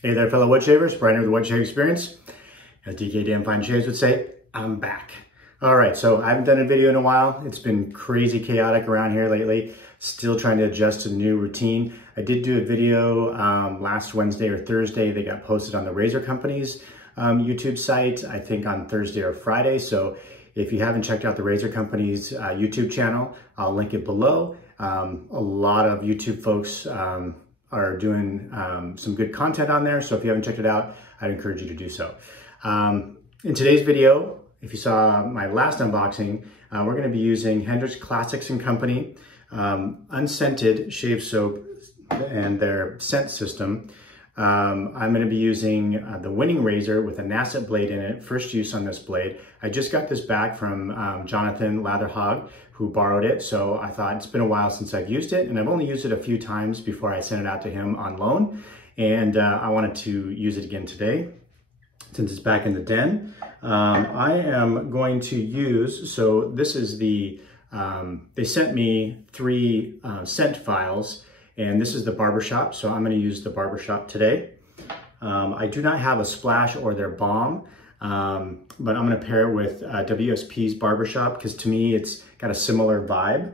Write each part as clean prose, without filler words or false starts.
Hey there, fellow wood shavers. Brian here with the Wood Shave Experience. As DK Damnfine Shaves would say, I'm back. All right, so I haven't done a video in a while. It's been crazy chaotic around here lately. Still trying to adjust to the new routine. I did do a video last Wednesday or Thursday. They got posted on the Razor Company's YouTube site, I think on Thursday or Friday. So if you haven't checked out the Razor Company's YouTube channel, I'll link it below. A lot of YouTube folks are doing some good content on there. So if you haven't checked it out, I'd encourage you to do so. In today's video, if you saw my last unboxing, we're gonna be using Hendrix Classics & Company unscented shave soap and their scent system. I'm gonna be using the Winning razor with a Nasset blade in it, first use on this blade. I just got this back from Jonathan Latherhog, who borrowed it, so I thought it's been a while since I've used it, and I've only used it a few times before I sent it out to him on loan, and I wanted to use it again today since it's back in the den. I am going to use, so this is the, they sent me 3 scent files, and this is the Barbershop, so I'm gonna use the Barbershop today. I do not have a splash or their balm, but I'm gonna pair it with WSP's Barbershop because to me it's got a similar vibe.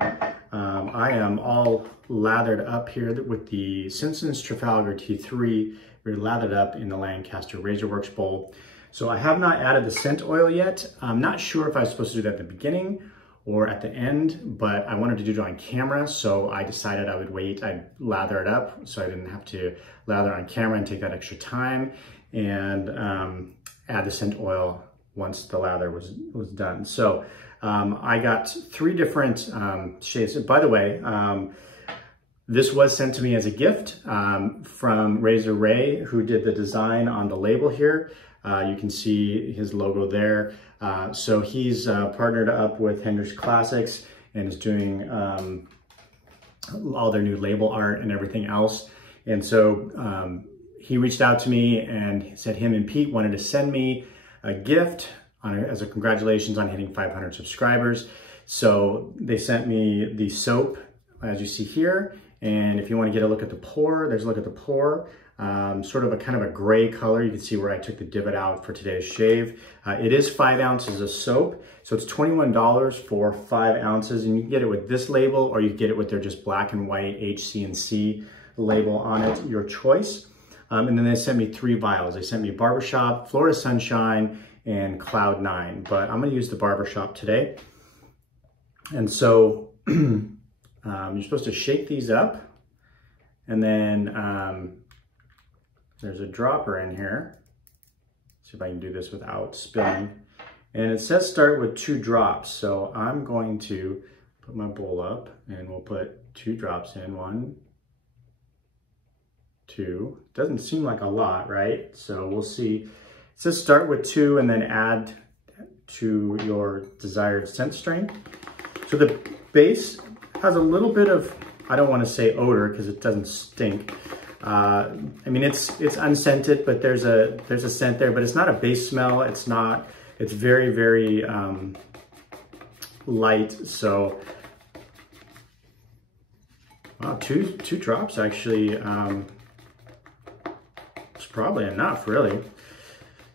I am all lathered up here with the Simpson Trafalgar T3. We're lathered up in the Lancaster Razorworks bowl. So I have not added the scent oil yet. I'm not sure if I was supposed to do that at the beginning or at the end, but I wanted to do it on camera, so I decided I would wait. I'd lather it up so I didn't have to lather on camera and take that extra time, and add the scent oil once the lather was done. So I got 3 different shades. By the way, this was sent to me as a gift from Razor Ray, who did the design on the label here. You can see his logo there. So he's partnered up with Hendrix Classics and is doing all their new label art and everything else. And so he reached out to me and said him and Pete wanted to send me a gift as a congratulations on hitting 500 subscribers. So they sent me the soap, as you see here. And if you want to get a look at the pour, there's a look at the pour. Sort of a kind of a gray color. You can see where I took the divot out for today's shave. It is 5 ounces of soap, so it's $21 for 5 ounces, and you can get it with this label or you can get it with their just black and white HC&C label on it, your choice. And then they sent me 3 vials. They sent me Barbershop, Florida Sunshine, and Cloud 9, but I'm gonna use the Barbershop today. And so you're supposed to shake these up, and then there's a dropper in here. Let's see if I can do this without spilling. And it says start with 2 drops. So I'm going to put my bowl up and we'll put 2 drops in. 1, 2. Doesn't seem like a lot, right? So we'll see. It says start with 2 and then add to your desired scent strength. So the base has a little bit of, I don't want to say odor because it doesn't stink. I mean, it's unscented, but there's a scent there, but it's not a base smell. It's not, it's very, very light. So, wow, two drops actually, it's probably enough, really.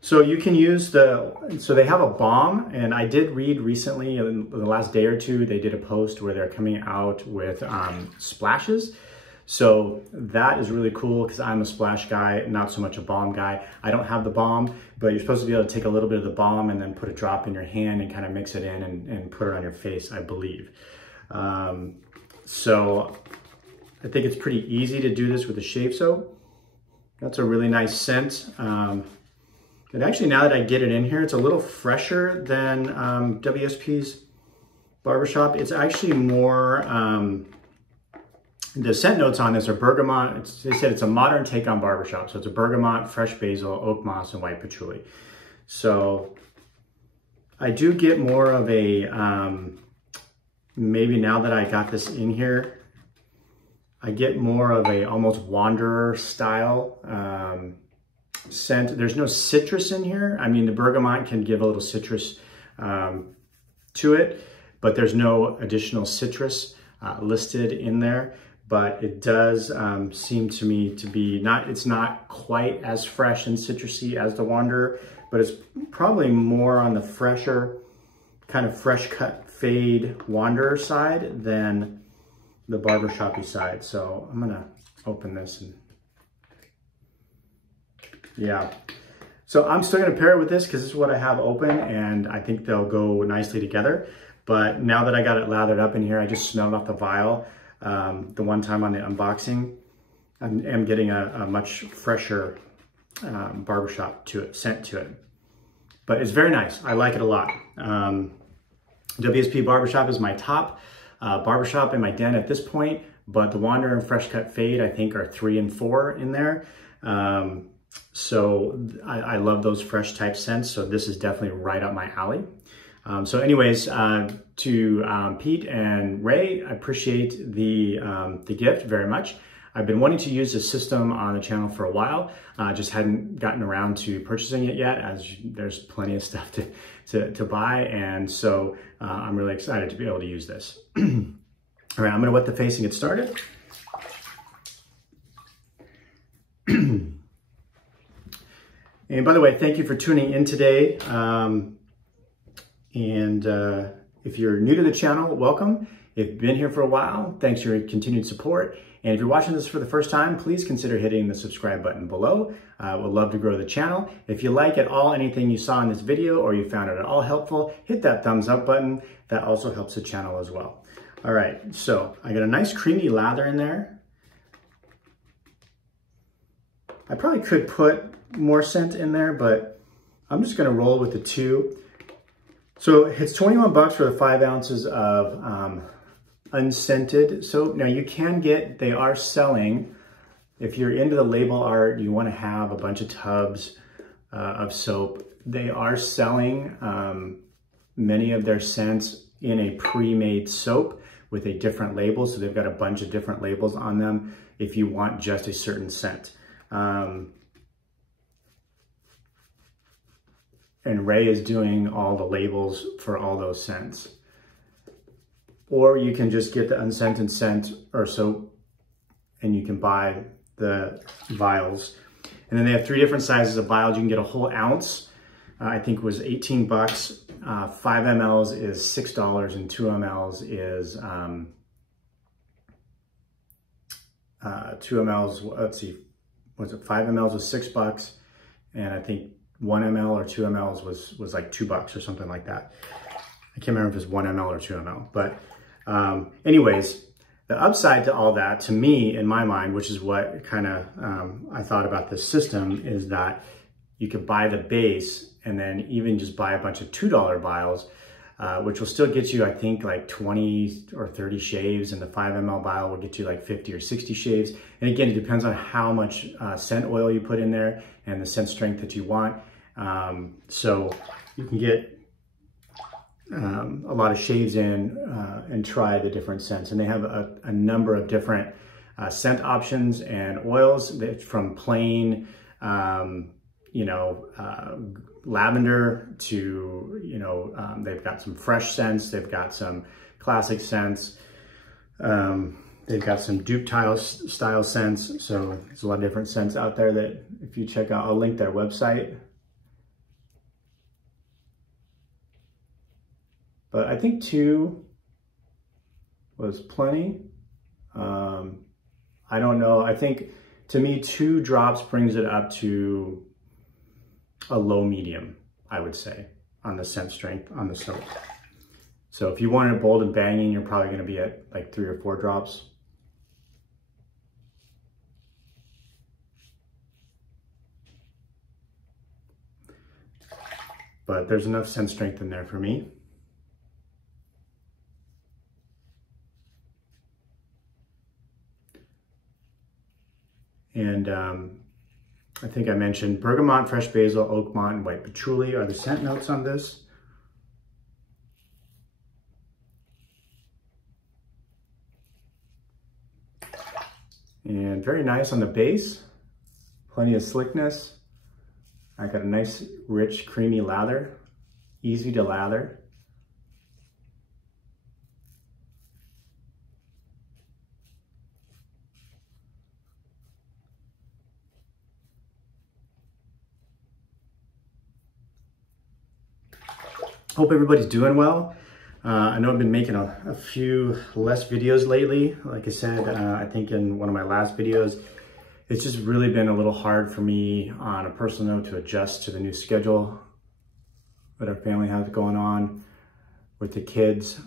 So you can use so they have a balm, and I did read recently in the last day or two, they did a post where they're coming out with splashes. So that is really cool because I'm a splash guy, not so much a balm guy. I don't have the balm, but you're supposed to be able to take a little bit of the balm and then put a drop in your hand and kind of mix it in and put it on your face, I believe. So I think it's pretty easy to do this with a shave soap. That's a really nice scent. And actually, now that I get it in here, it's a little fresher than WSP's Barbershop. It's actually more, the scent notes on this are bergamot. They said it's a modern take on Barbershop. So it's a bergamot, fresh basil, oak moss, and white patchouli. So I do get more of a, maybe now that I got this in here, I get more of a almost wanderer style scent. There's no citrus in here. I mean, the bergamot can give a little citrus to it, but there's no additional citrus listed in there. but it does seem to me to be it's not quite as fresh and citrusy as the Wanderer, but it's probably more on the fresher, kind of fresh cut fade Wanderer side than the Barbershop-y side. So I'm gonna open this and yeah. So I'm still gonna pair it with this because this is what I have open and I think they'll go nicely together. But now that I got it lathered up in here, I just smelled off the vial the one time on the unboxing. I'm getting a much fresher Barbershop scent to it. But it's very nice. I like it a lot. WSP Barbershop is my top Barbershop in my den at this point, but the Wanderer and Fresh Cut Fade I think are 3 and 4 in there. So I love those fresh type scents, so this is definitely right up my alley. So anyways, to Pete and Ray, I appreciate the gift very much. I've been wanting to use this system on the channel for a while, just hadn't gotten around to purchasing it yet, as there's plenty of stuff to buy, and so I'm really excited to be able to use this. All right, I'm gonna wet the face and get started. And by the way, thank you for tuning in today. If you're new to the channel, welcome. If you've been here for a while, thanks for your continued support. And if you're watching this for the first time, please consider hitting the subscribe button below. We'd love to grow the channel. If you like at all anything you saw in this video or you found it at all helpful, hit that thumbs up button. That also helps the channel as well. All right, so I got a nice creamy lather in there. I probably could put more scent in there, but I'm just gonna roll with the 2. So it's 21 bucks for the 5 ounces of unscented soap. Now you can they are selling, if you're into the label art, you wanna have a bunch of tubs of soap, they are selling many of their scents in a pre-made soap with a different label. So they've got a bunch of different labels on them if you want just a certain scent. And Ray is doing all the labels for all those scents. Or you can just get the unscented scent or soap and you can buy the vials. And then they have 3 different sizes of vials. You can get a whole ounce, I think was 18 bucks. 5 mLs is $6 and 2 mLs is, 2 mLs, let's see, was it 5 mLs was $6 and I think 1 ml or 2 mLs was like $2 or something like that. I can't remember if it's 1 ml or 2 ml, but anyways, the upside to all that, to me, in my mind, which is what kind of I thought about this system, is that you could buy the base and then even just buy a bunch of $2 vials, which will still get you, I think, like 20 or 30 shaves, and the 5 ml vial will get you like 50 or 60 shaves. And again, it depends on how much scent oil you put in there and the scent strength that you want. So you can get a lot of shaves in and try the different scents. And they have a number of different scent options and oils from plain, lavender to, they've got some fresh scents, they've got some classic scents, they've got some dupe style scents. So there's a lot of different scents out there that if you check out, I'll link their website. But I think 2 was plenty. I don't know. I think to me, 2 drops brings it up to a low medium, I would say, on the scent strength on the soap. So if you wanted it bold and banging, you're probably going to be at like 3 or 4 drops. But there's enough scent strength in there for me. And I think I mentioned bergamot, fresh basil, oakmont, and white patchouli are the scent notes on this. And very nice on the base, plenty of slickness. I got a nice, rich, creamy lather, easy to lather. Hope everybody's doing well. I know I've been making a few less videos lately. Like I said, I think in one of my last videos, it's just really been a little hard for me on a personal note to adjust to the new schedule that our family has going on with the kids.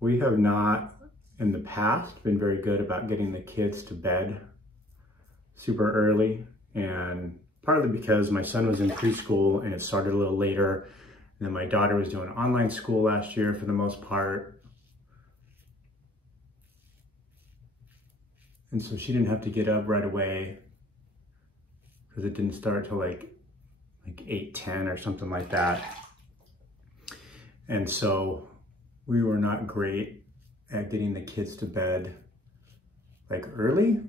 We have not in the past been very good about getting the kids to bed super early, and partly because my son was in preschool and it started a little later, and then my daughter was doing online school last year for the most part. And so she didn't have to get up right away because it didn't start till like 8:10 or something like that. And so we were not great at getting the kids to bed like early,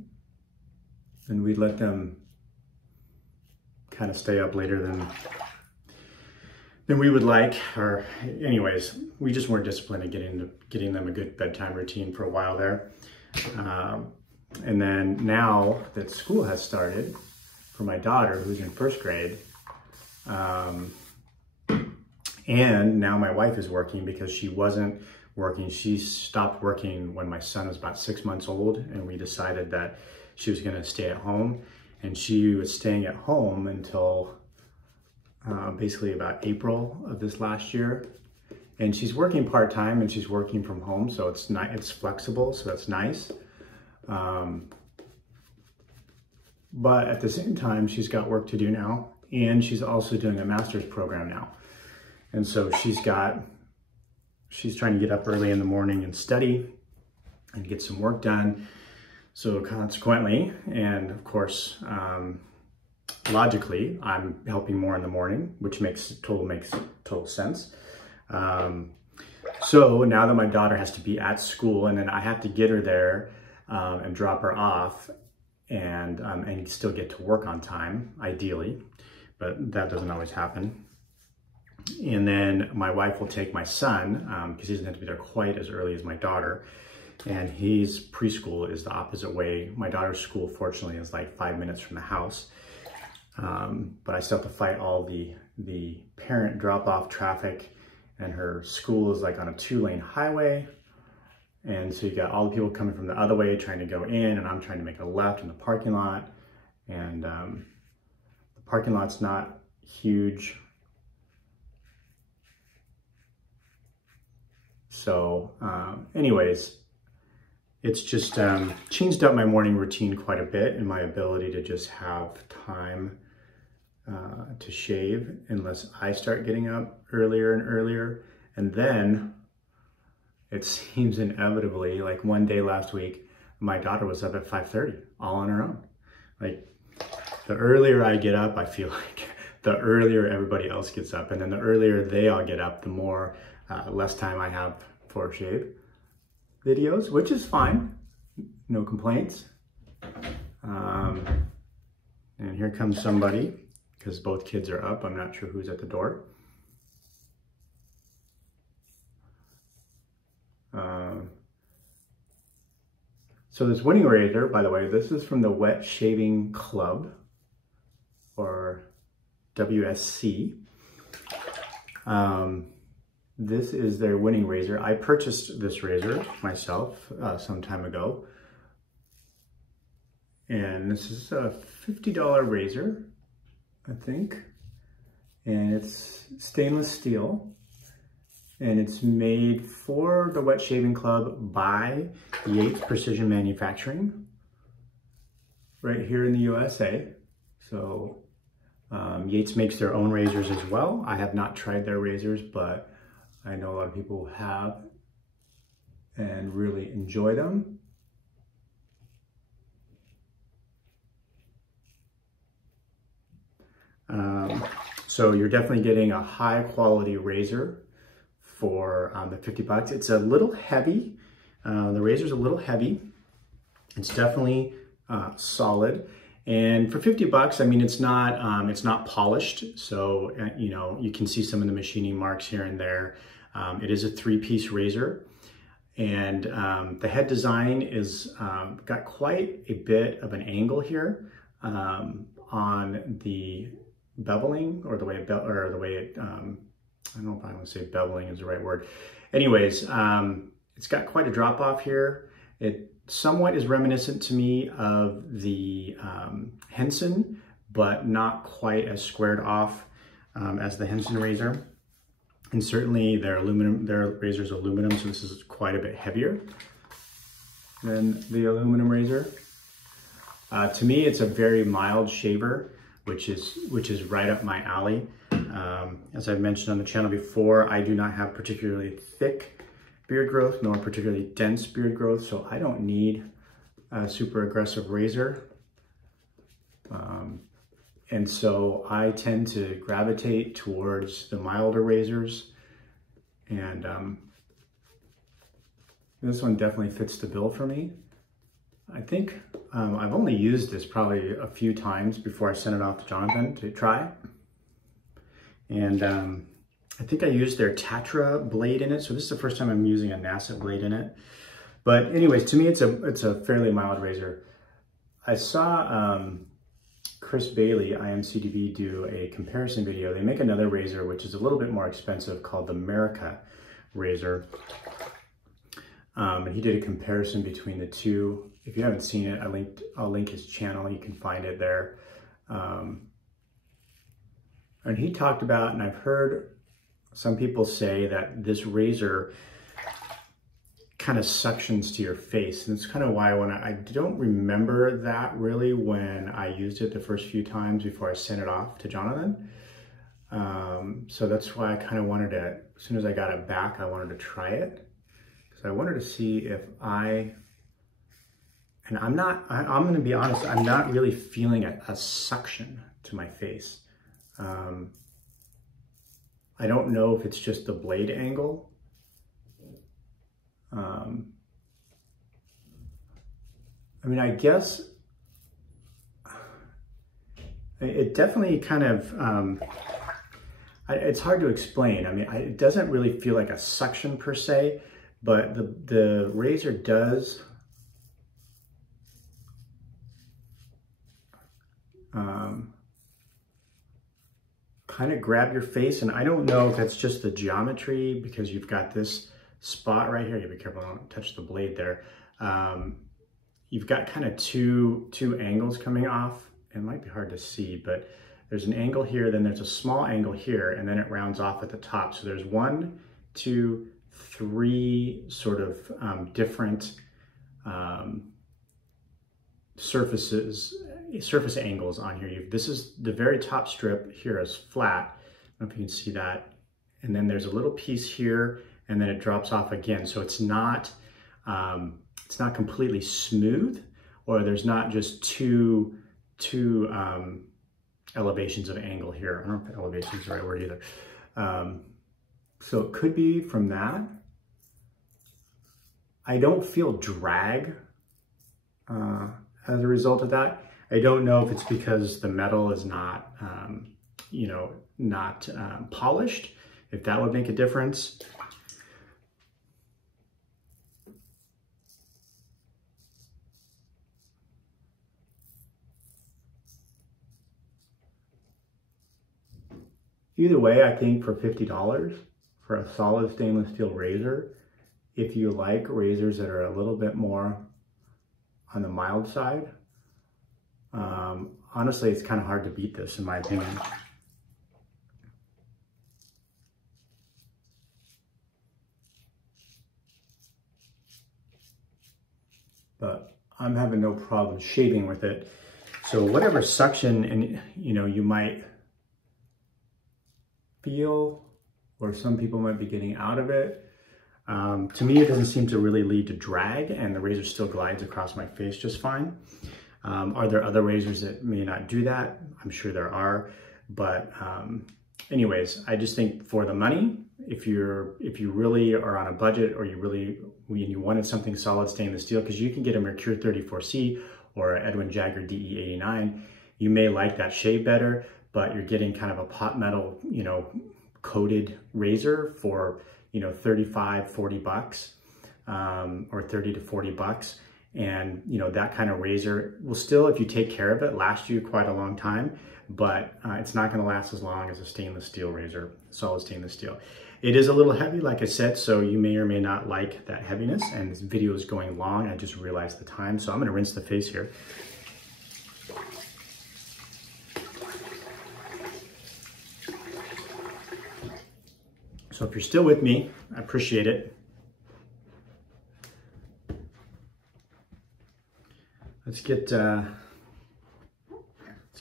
and we'd let them kind of stay up later than we would like. Or anyways, we just weren't disciplined in getting them a good bedtime routine for a while there. And then now that school has started for my daughter, who's in first grade, and now my wife is working because she wasn't working. She stopped working when my son was about 6 months old, and we decided that she was gonna stay at home. And she was staying at home until basically about April of this last year. And she's working part-time and she's working from home, so it's flexible, so that's nice. But at the same time, she's got work to do now, and she's also doing a master's program now. And so she's trying to get up early in the morning and study and get some work done. So consequently, and of course, logically, I'm helping more in the morning, which makes total sense. So now that my daughter has to be at school, and then I have to get her there and drop her off, and still get to work on time, ideally, but that doesn't always happen. And then my wife will take my son, because he doesn't have to be there quite as early as my daughter. And his preschool is the opposite way. My daughter's school, fortunately, is like 5 minutes from the house. But I still have to fight all the parent drop-off traffic, and her school is like on a 2-lane highway. And so you got all the people coming from the other way trying to go in, and I'm trying to make a left in the parking lot. And the parking lot's not huge. So anyways, it's just changed up my morning routine quite a bit, and my ability to just have time to shave unless I start getting up earlier and earlier. And then it seems inevitably, like one day last week, my daughter was up at 5:30, all on her own. Like, the earlier I get up, I feel like the earlier everybody else gets up. And then the earlier they all get up, the more less time I have for shave videos, which is fine, no complaints. And here comes somebody, because both kids are up. I'm not sure who's at the door. So this Winning razor, by the way, this is from the Wet Shaving Club, or WSC. This is their Winning razor. I purchased this razor myself some time ago. And this is a $50 razor, I think. And it's stainless steel. And it's made for the Wet Shaving Club by Yates Precision Manufacturing, right here in the USA. So Yates makes their own razors as well. I have not tried their razors, but I know a lot of people have and really enjoy them. So you're definitely getting a high quality razor for the $50. It's a little heavy. The razor's a little heavy. It's definitely solid. And for $50, I mean, it's not polished. So, you know, you can see some of the machining marks here and there. It is a 3-piece razor. And the head design is got quite a bit of an angle here on the beveling, or the way it, I don't know if I want to say beveling is the right word. Anyways, it's got quite a drop off here. It somewhat is reminiscent to me of the Henson, but not quite as squared off as the Henson razor. And certainly their razor's aluminum, so this is quite a bit heavier than the aluminum razor. To me, it's a very mild shaver, which is right up my alley. As I've mentioned on the channel before, I do not have particularly thick beard growth, nor particularly dense beard growth, so I don't need a super aggressive razor. And so I tend to gravitate towards the milder razors, and this one definitely fits the bill for me. I think I've only used this probably a few times before I sent it off to Jonathan to try. And I think I used their Tatra blade in it, so this is the first time I'm using a NASA blade in it. But anyways, to me it's a fairly mild razor. I saw Chris Bailey, IAMCDB, do a comparison video. They make another razor which is a little bit more expensive called the America razor. And he did a comparison between the two. If you haven't seen it, I'll link his channel. You can find it there. And he talked about, and I've heard some people say that this razor kind of suctions to your face. And it's kind of why I don't remember that really when I used it the first few times before I sent it off to Jonathan. So that's why I kind of wanted to, as soon as I got it back, I wanted to try it. Because I wanted to see if I'm going to be honest, I'm not really feeling a suction to my face. I don't know if it's just the blade angle. I mean, I guess it definitely kind of, it's hard to explain. I mean, it doesn't really feel like a suction per se, but the razor does kind of grab your face, and I don't know if that's just the geometry, because you've got this spot right here. You be careful, don't touch the blade there. You've got kind of two angles coming off. It might be hard to see, but there's an angle here, then there's a small angle here, and then it rounds off at the top. So there's 1, 2, 3 sort of different surface angles on here. This is the very top strip here is flat. I don't know if you can see that. And then there's a little piece here, and then it drops off again. So it's not completely smooth, or there's not just two elevations of angle here. I don't know if elevation is the right word either. So it could be from that. I don't feel drag as a result of that. I don't know if it's because the metal is not, not polished, if that would make a difference. Either way, I think for $50 for a solid stainless steel razor, if you like razors that are a little bit more on the mild side, honestly, it's kind of hard to beat this, in my opinion. But I'm having no problem shaving with it. So whatever suction and you might feel, or some people might be getting out of it, to me it doesn't seem to really lead to drag, and the razor still glides across my face just fine. Are there other razors that may not do that? I'm sure there are, but anyways, I just think for the money, if you really are on a budget, or you wanted something solid stainless steel, because you can get a Mercure 34C or a Edwin Jagger DE89, you may like that shave better, but you're getting kind of a pot metal, coated razor for, $35, $40, or $30 to $40. And you know, that kind of razor will still, if you take care of it, last you quite a long time, but it's not going to last as long as a stainless steel razor, solid stainless steel. It is a little heavy, like I said, so you may or may not like that heaviness. And this video is going long. I just realized the time, so I'm going to rinse the face here. So if you're still with me, I appreciate it. Let's get the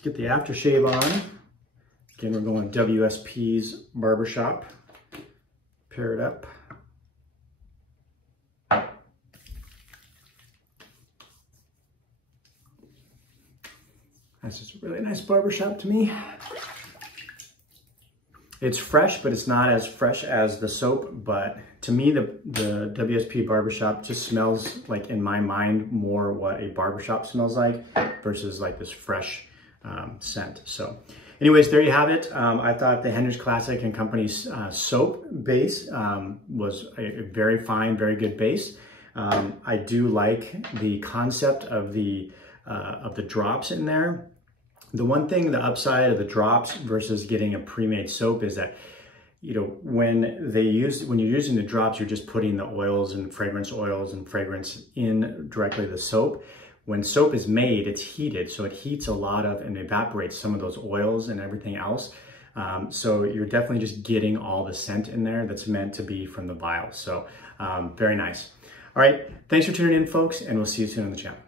aftershave on. Again, we're going WSP's Barbershop. Pair it up. That's just a really nice barbershop to me. It's fresh, but it's not as fresh as the soap. But to me, the WSP Barbershop just smells like, in my mind, more what a barbershop smells like versus like this fresh scent. So anyways, there you have it. I thought the Hender's Classic and Company's soap base was a very fine, very good base. I do like the concept of the drops in there. The one thing, the upside of the drops versus getting a pre-made soap is that, you know, when you're using the drops, you're just putting the oils and fragrance in directly the soap. When soap is made, it's heated, so it heats a lot of and evaporates some of those oils and everything else. So you're definitely just getting all the scent in there that's meant to be from the vial. So very nice. All right, thanks for tuning in, folks, and we'll see you soon on the channel.